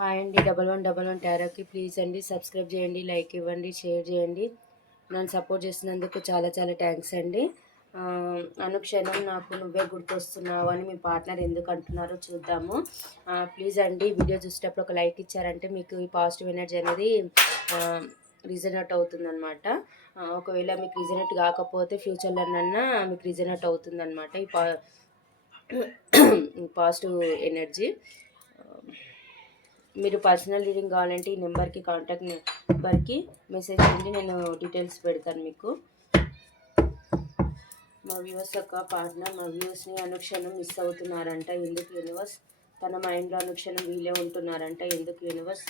Hi అండి. Double one double one టారోకి please అండి సబ్స్క్రైబ్ చేయండి లైక్ ఇవ్వండి షేర్ చేయండి. నన్ను సపోర్ట్ చేసినందుకు చాలా చాలా థ్యాంక్స్ అండి. అనుక్షణం నాకు నువ్వే గుర్తొస్తున్నావు అని మీ పార్ట్నర్ ఎందుకు అంటున్నారో చూద్దాము. ప్లీజ్ అండి వీడియో చూసేటప్పుడు ఒక లైక్ ఇచ్చారంటే మీకు ఈ పాజిటివ్ ఎనర్జీ అనేది రీజనట్ అవుతుందన్నమాట. ఒకవేళ మీకు రీజనట్ కాకపోతే ఫ్యూచర్లోనన్నా మీకు రీజనట్ అవుతుందన్నమాట ఈ పా పాజిటివ్ ఎనర్జీ. మీరు పర్సనల్ రీడింగ్ కావాలంటే ఈ నెంబర్కి కాంటాక్ట్ నెంబర్కి మెసేజ్ చేయండి నేను డీటెయిల్స్ పెడతాను మీకు. మా వ్యూవర్స్ యొక్క పార్ట్నర్ మా వ్యూవర్స్ని అనుక్షణం మిస్ అవుతున్నారంట. ఎందుకు యూనివర్స్ తన మైండ్లో అనుక్షణం వీలే ఉంటున్నారంట. ఎందుకు యూనివర్స్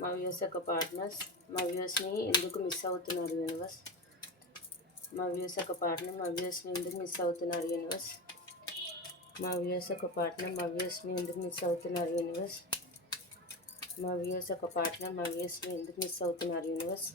మా వ్యూవర్స్ యొక్క పార్ట్నర్స్ మా వ్యూవర్స్ని ఎందుకు మిస్ అవుతున్నారు యూనివర్స్ మా వ్యూవర్స్ యొక్క పార్ట్నర్ మా వ్యూవర్స్ని ఎందుకు మిస్ అవుతున్నారు యూనివర్స్ మా వ్యూస్ ఒక పార్ట్నర్ మా వ్యూస్ని ఎందుకు మిస్ అవుతున్నారు యూనివర్స్ మా వ్యూస్ ఒక పార్ట్నర్ మా వ్యూస్ని ఎందుకు మిస్ అవుతున్నారు యూనివర్స్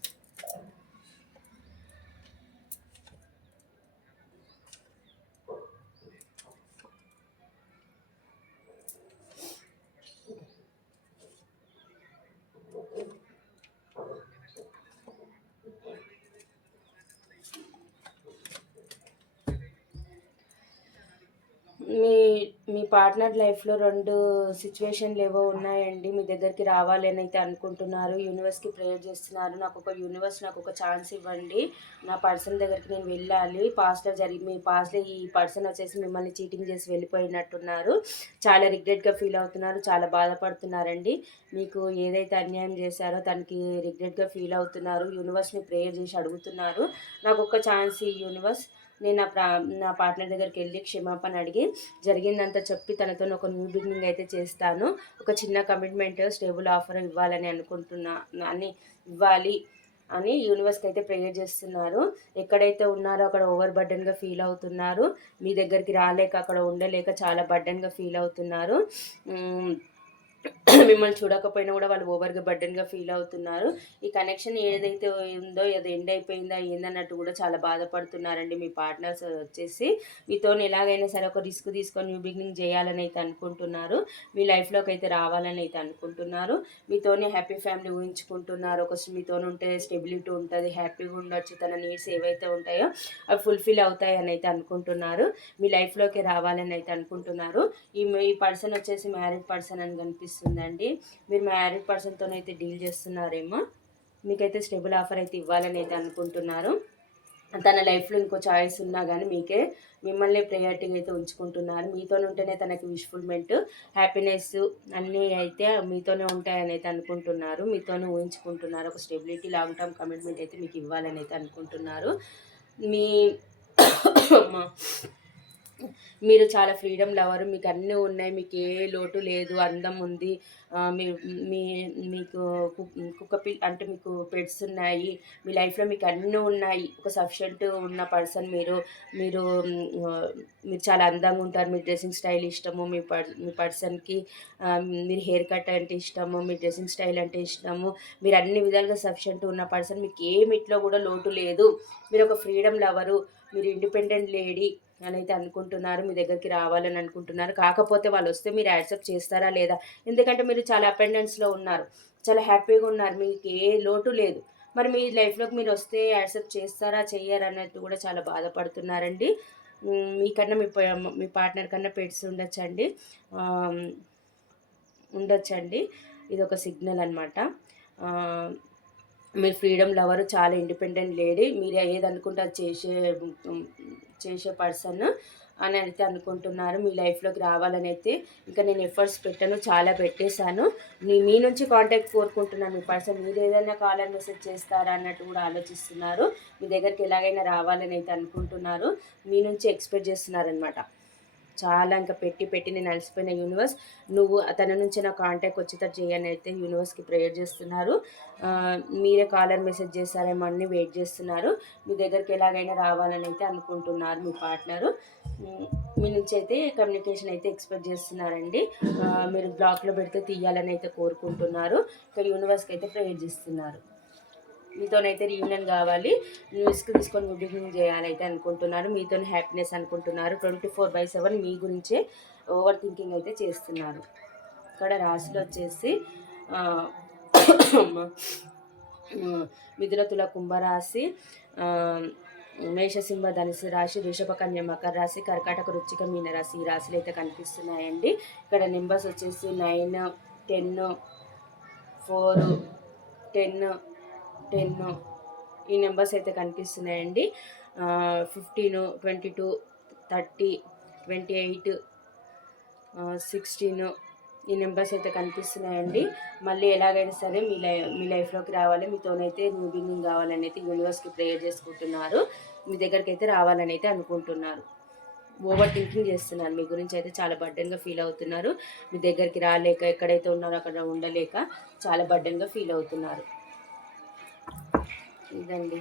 మీ మీ పార్ట్నర్ లైఫ్లో రెండు సిచ్యువేషన్లు ఏవో ఉన్నాయండి. మీ దగ్గరికి రావాలని అయితే అనుకుంటున్నారు. యూనివర్స్కి ప్రేయర్ చేస్తున్నారు. నాకు ఒక యూనివర్స్ నాకు ఒక ఛాన్స్ ఇవ్వండి. నా పర్సన్ దగ్గరికి నేను వెళ్ళాలి. పాస్ట్లో జరిగి మీ పాస్ట్లో ఈ పర్సన్ వచ్చేసి మిమ్మల్ని చీటింగ్ చేసి వెళ్ళిపోయినట్టున్నారు. చాలా రిగ్రెట్గా ఫీల్ అవుతున్నారు. చాలా బాధపడుతున్నారండి. మీకు ఏదైతే అన్యాయం చేశారో తనకి రిగ్రెట్గా ఫీల్ అవుతున్నారు. యూనివర్స్ని ప్రేయర్ చేసి అడుగుతున్నారు. నాకు ఒక ఛాన్స్ ఈ యూనివర్స్. నేను నా ప్రా నా పార్ట్నర్ దగ్గరికి వెళ్ళి క్షమాపణ అడిగి జరిగిందంతా చెప్పి తనతో ఒక న్యూ బిగినింగ్ అయితే చేస్తాను. ఒక చిన్న కమిట్మెంట్ స్టేబుల్ ఆఫర్ ఇవ్వాలని అనుకుంటున్నా అని ఇవ్వాలి అని యూనివర్స్కి అయితే ప్రేయర్ చేస్తున్నారు. ఎక్కడైతే ఉన్నారో అక్కడ ఓవర్ బర్డన్గా ఫీల్ అవుతున్నారు. మీ దగ్గరికి రాలేక అక్కడ ఉండలేక చాలా బర్డన్గా ఫీల్ అవుతున్నారు. మిమ్మల్ని చూడకపోయినా కూడా వాళ్ళు ఓవర్గా బర్డన్గా ఫీల్ అవుతున్నారు. ఈ కనెక్షన్ ఏదైతే ఉందో అది ఎండ్ అయిపోయిందా ఏందన్నట్టు కూడా చాలా బాధపడుతున్నారండి మీ పార్ట్నర్స్ వచ్చేసి. మీతో ఎలాగైనా సరే ఒక రిస్క్ తీసుకొని న్యూ బిగినింగ్ చేయాలని అయితే అనుకుంటున్నారు. మీ లైఫ్లోకి అయితే రావాలని అయితే అనుకుంటున్నారు. మీతోనే హ్యాపీ ఫ్యామిలీ ఊహించుకుంటున్నారు. ఒక మీతో ఉంటే స్టెబిలిటీ ఉంటుంది హ్యాపీగా ఉండొచ్చు తన నీడ్స్ ఏవైతే ఉంటాయో అవి ఫుల్ఫిల్ అవుతాయి అని అయితే అనుకుంటున్నారు. మీ లైఫ్లోకి రావాలని అయితే అనుకుంటున్నారు. ఈ ఈ పర్సన్ వచ్చేసి మ్యారీడ్ పర్సన్ అని అనిపిస్తుందండి మీరు మ్యారీడ్ పర్సన్తో అయితే డీల్ చేస్తున్నారేమో. మీకైతే స్టెబుల్ ఆఫర్ అయితే ఇవ్వాలని అయితే అనుకుంటున్నారు. తన లైఫ్లో ఇంకో చాయిస్ ఉన్నా కానీ మీకే మిమ్మల్ని ప్రయారిటీగా అయితే ఉంచుకుంటున్నారు. మీతో ఉంటేనే తనకి విష్ఫుల్మెంట్ హ్యాపీనెస్ అన్నీ అయితే మీతోనే ఉంటాయని అయితే అనుకుంటున్నారు. మీతోనే ఊహించుకుంటున్నారు. ఒక స్టెబిలిటీ లాంగ్ టర్మ్ కమిట్మెంట్ అయితే మీకు ఇవ్వాలని అయితే అనుకుంటున్నారు. మీ మీరు చాలా ఫ్రీడమ్ లవర్ మీకు అన్నీ ఉన్నాయి మీకు ఏ లోటు లేదు అందం ఉంది. మీ మీ మీకు కుక్క పిల్ అంటే మీకు పెట్స్ ఉన్నాయి మీ లైఫ్లో మీకు అన్నీ ఉన్నాయి. ఒక సఫిషియంట్ ఉన్న పర్సన్ మీరు మీరు మీరు చాలా అందంగా ఉంటారు మీ డ్రెస్సింగ్ స్టైల్ ఇష్టము మీ పర్ మీ పర్సన్కి మీరు హెయిర్ కట్ అంటే ఇష్టము మీ డ్రెస్సింగ్ స్టైల్ అంటే ఇష్టము మీరు అన్ని విధాలుగా సఫిషియంట్ ఉన్న పర్సన్ మీకు ఏమిట్లో కూడా లోటు లేదు. మీరు ఒక ఫ్రీడమ్ లవరు మీరు ఇండిపెండెంట్ లేడీ అని అయితే అనుకుంటున్నారు మీ దగ్గరికి రావాలని అనుకుంటున్నారు. కాకపోతే వాళ్ళు వస్తే మీరు యాక్సెప్ట్ చేస్తారా లేదా? ఎందుకంటే మీరు చాలా అపెండెన్స్లో ఉన్నారు. చాలా హ్యాపీగా ఉన్నారు. మీకు ఏ లోటు లేదు. మరి మీ లైఫ్లోకి మీరు వస్తే యాక్సెప్ట్ చేస్తారా చెయ్యారా అన్నట్టు కూడా చాలా బాధపడుతున్నారండి. మీకన్నా మీ మీ పార్ట్నర్ కన్నా పెట్స్ ఉండొచ్చండి. ఉండొచ్చండి. ఇది ఒక సిగ్నల్ అనమాట మీరు ఫ్రీడమ్ లవర్ చాలా ఇండిపెండెంట్ లేడీ. మీరు ఏది అనుకుంటే అది చేసే చేసే పర్సన్ అని అయితే అనుకుంటున్నారు. మీ లైఫ్లోకి రావాలని అయితే ఇంకా నేను ఎఫర్ట్స్ పెట్టాను చాలా పెట్టేశాను. మీ మీ నుంచి కాంటాక్ట్ కోరుకుంటున్నాను మీ పర్సన్ మీరు ఏదైనా కాల్ అండ్ మెసేజ్ చేస్తారా అన్నట్టు కూడా ఆలోచిస్తున్నారు. మీ దగ్గరికి ఎలాగైనా రావాలని అయితే అనుకుంటున్నారు. మీ నుంచి ఎక్స్పెక్ట్ చేస్తున్నారనమాట చాలా ఇంకా పెట్టి పెట్టి నేను అలసిపోయిన యూనివర్స్ నువ్వు తన నుంచి నా కాంటాక్ట్ వచ్చేటట్టు చేయని అయితే యూనివర్స్కి ప్రేయర్ చేస్తున్నారు. మీరే కాలర్ మెసేజ్ చేస్తారేమో అన్ని వెయిట్ చేస్తున్నారు. మీ దగ్గరికి ఎలాగైనా రావాలని అయితే అనుకుంటున్నారు మీ పార్ట్నరు మీ నుంచి అయితే కమ్యూనికేషన్ అయితే ఎక్స్పెక్ట్ చేస్తున్నారండి. మీరు బ్లాక్లో పెడితే తీయాలని అయితే కోరుకుంటున్నారు. ఇంకా యూనివర్స్కి అయితే ప్రేయర్ చేస్తున్నారు. మీతోనైతే రీయూనియన్ కావాలి. న్యూస్కి తీసుకొని బిగినింగ్ చేయాలైతే అనుకుంటున్నారు. మీతో హ్యాపీనెస్ అనుకుంటున్నారు. ట్వంటీ ఫోర్ బై సెవెన్ మీ గురించే ఓవర్ థింకింగ్ అయితే చేస్తున్నారు. ఇక్కడ రాశులు వచ్చేసి ఆ, తుల కుంభరాశి మేషసింహ ధనుసు రాశి వృషభకన్య మకర రాశి కర్కాటక రుచిక మీన రాశి ఈ రాశులు అయితే కనిపిస్తున్నాయండి. ఇక్కడ నెంబర్స్ వచ్చేసి nine ten four ten ten ఈ నెంబర్స్ అయితే కనిపిస్తున్నాయండి. Fifteen twenty two thirty twenty eight sixteen ఈ నెంబర్స్ అయితే కనిపిస్తున్నాయండి. మళ్ళీ ఎలాగైనా సరే మీ లై మీ లైఫ్లోకి రావాలి. మీతోనైతే న్యూ బిగినింగ్ కావాలని అయితే యూనివర్స్కి ప్రేయర్ చేసుకుంటున్నారు. మీ దగ్గరికి అయితే రావాలని అయితే అనుకుంటున్నారు. ఓవర్ థింకింగ్ చేస్తున్నారు. మీ గురించి అయితే చాలా బర్డెన్గా ఫీల్ అవుతున్నారు. మీ దగ్గరికి రాలేక ఎక్కడైతే ఉన్నారో అక్కడ ఉండలేక చాలా బర్డెన్గా ఫీల్ అవుతున్నారు. ఇదండి.